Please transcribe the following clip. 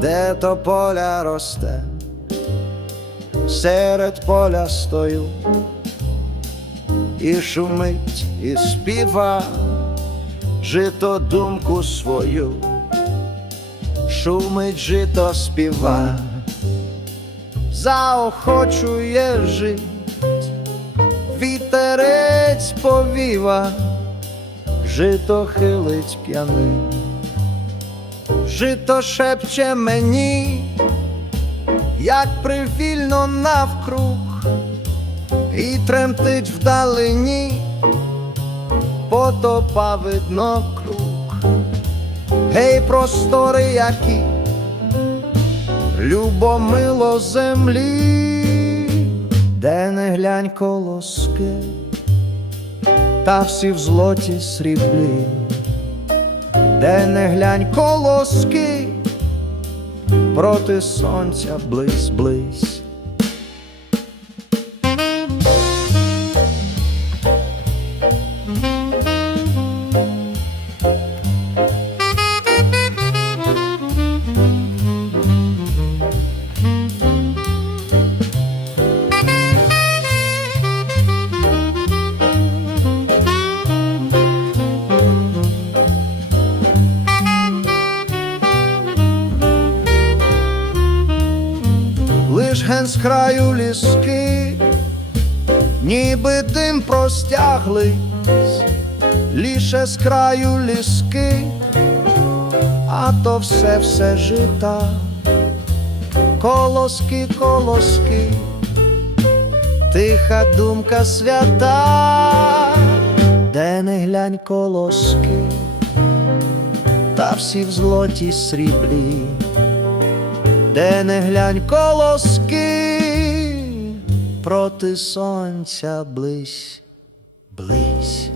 то поля росте, серед поля стою, і шумить, і співа, жито думку свою, шумить жито співа, заохочує жить, вітерець повіва, жито хилить п'яний. Жито шепче мені, як привільно навкруг, і тремтить вдалині, потопа видно круг, гей, простори які, любомило землі, де не глянь колоски, та всі в злоті сріблі де не глянь колоски, проти сонця близь, ген з краю ліски, ніби дим простяглись, ліше з краю ліски, а то все все жита, колоски, колоски, тиха думка свята, де не глянь колоски, та всі в злоті сріблі де не глянь колоски, проти сонця близь, близь.